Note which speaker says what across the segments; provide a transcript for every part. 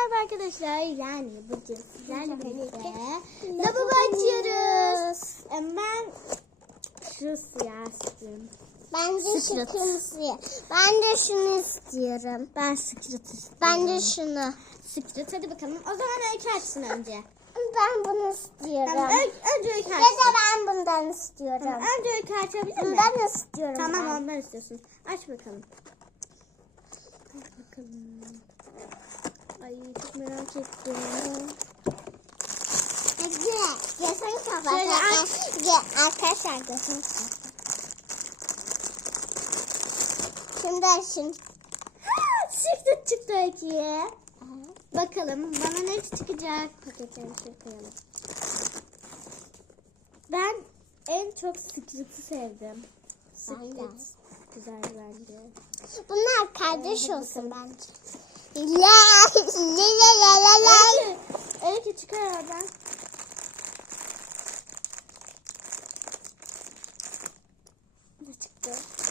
Speaker 1: merhaba arkadaşlar. Yani bugün sizlerle birlikte lavabo açıyoruz. Ben şu siyah istiyorum.
Speaker 2: Ben de şu kırmızıyı. Ben de şunu istiyorum.
Speaker 1: Ben Secret istiyorum.
Speaker 2: Ben de şunu.
Speaker 1: Secret, hadi bakalım. O zaman Öykü açsın önce.
Speaker 2: Ben bunu istiyorum.
Speaker 1: Tamam, önce Öykü
Speaker 2: Ve
Speaker 1: açsın.
Speaker 2: de ben bundan istiyorum.
Speaker 1: Tamam, önce Öykü açabilir mi?
Speaker 2: Bundan istiyorum.
Speaker 1: Tamam,
Speaker 2: ben.
Speaker 1: ondan istiyorsun. Aç bakalım. Aç bakalım. Ay, çok merak ettim.
Speaker 2: Hadi. Gözün kapat.
Speaker 1: Şöyle aç.
Speaker 2: Arkadaşlar gözün kapat. Şimdi açın.
Speaker 1: Secret çıktı Öykü'ye. Bakalım bana ne çıkacak. Paketleri koyalım. Ben en çok Secret'ı sevdim.
Speaker 2: Ben de.
Speaker 1: Secret güzel bence.
Speaker 2: Bunlar kardeş olsun bence. La.
Speaker 1: Öykü çıkar oradan. Ne çıktı?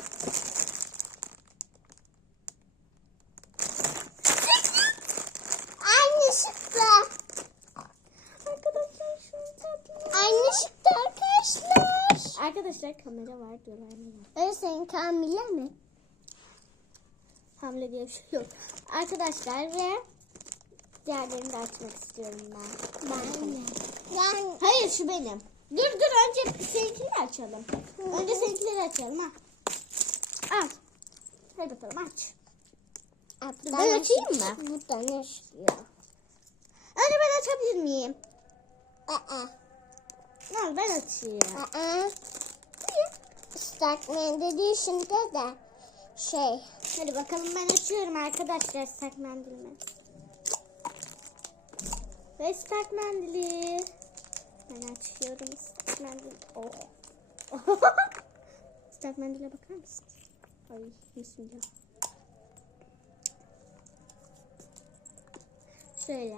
Speaker 2: Aynı çıktı.
Speaker 1: Arkadaşlar şunu tatlı.
Speaker 2: Aynı çıktı arkadaşlar.
Speaker 1: Arkadaşlar kamera var diyorlar.
Speaker 2: Öyle senin Kamile mi?
Speaker 1: Hamle diye bir şey yok. Arkadaşlar ve diğerlerini de açmak istiyorum ben.
Speaker 2: Ben
Speaker 1: Hayır, şu benim. Dur önce seninkileri açalım. Önce seninkileri açalım ha. Al. Hadi bakalım aç. Ben açayım mı?
Speaker 2: Buradan açıyor.
Speaker 1: Önce ben açabilir miyim?
Speaker 2: Aa.
Speaker 1: Al, ben açayım.
Speaker 2: Aa. Islak dediği şimdi de şey.
Speaker 1: Hadi bakalım, ben açıyorum arkadaşlar ıslak mendilimi. Ve ıslak mendili. Ben açıyorum ıslak mendili. Oh. Islak mendile bakar mısınız? Ay, bismillah. Şöyle.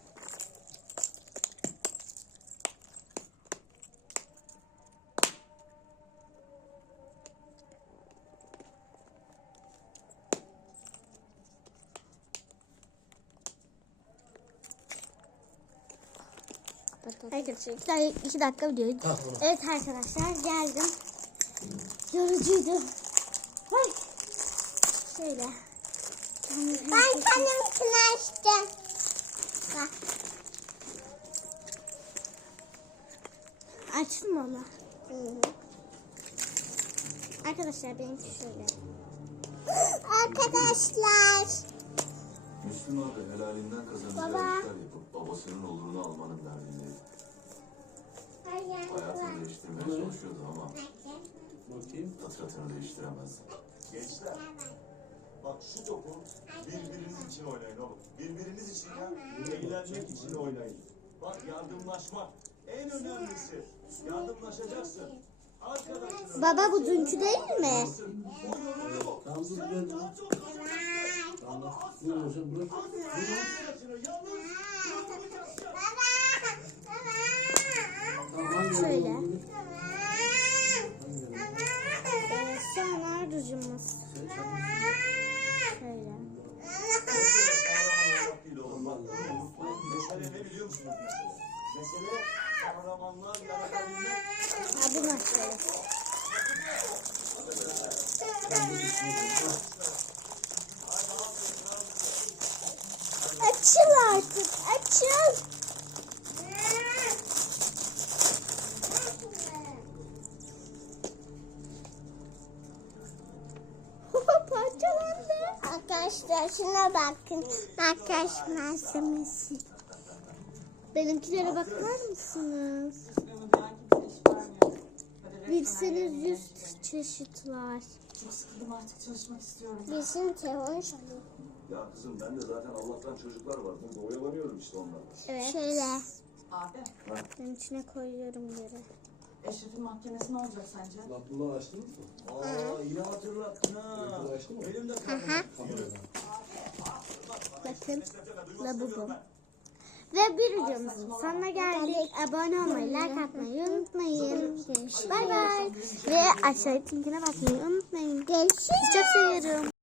Speaker 1: Arkadaşlar 2 dakika video. Evet arkadaşlar, geldim. Yorucuydu. Ay. Şöyle.
Speaker 2: Ben kendimkini açtım. Bak.
Speaker 1: Açtın mı onu? Arkadaşlar benimki şöyle.
Speaker 2: Arkadaşlar.
Speaker 3: Müslüm abi helalinden kazanacağı
Speaker 2: Baba.
Speaker 3: işler yapıp babasının olurunu almanın derdindeydi. Hayatını değiştirmeye çalışıyordu ama fıtratını değiştiremezdi.
Speaker 4: Gençler, bak şu topu birbiriniz için oynayın oğlum. Birbiriniz için ya, eğlenmek için oynayın. Bak yardımlaşmak en önemlisi. Yardımlaşacaksın. Arkadaşına
Speaker 1: Baba, bu dünkü değil mi?
Speaker 4: o yoruyor. Sen daha çok kazanacaksın. Ama asla arkadaşına yalnız bırakmayacaksın.
Speaker 1: Şöyle. Sonra rujumuz. Şöyle.
Speaker 4: Kahramanlık değil oğlum, bak bunu unutmayın. Mesele ne biliyor musunuz mesele? Mesele kahramanlar yaratabilmek.
Speaker 1: Ha, bu nasıl? Açıl artık. Açıl. Parçalandı.
Speaker 2: Arkadaşlar şuna bakın. Makyaj malzemesi.
Speaker 1: Benimkilere bakar mısınız? Bilseniz 100 çeşit var.
Speaker 5: Çok sıkıldım, artık çalışmak istiyorum.
Speaker 2: Bizim telefon çalıyor.
Speaker 3: Ya kızım ben de zaten Allah'tan çocuklar var. Burada oyalanıyorum işte onlarla.
Speaker 1: Evet.
Speaker 2: Şöyle.
Speaker 5: Abi,
Speaker 1: Ben içine koyuyorum geri.
Speaker 5: Eşref'in mahkemesi ne olacak sence?
Speaker 6: Abdullah açtınız mı?
Speaker 4: Aa iyi hatırlattın ha.
Speaker 6: Açtı mı?
Speaker 4: Benim de karnım.
Speaker 1: Bakın. Lavabo. Ve bir videomuzun sonuna geldik. Abone olmayı, like atmayı unutmayın. Bay bay. Ve aşağıya linkine basmayı unutmayın.
Speaker 2: Görüşürüz.
Speaker 1: Sizi çok seviyorum.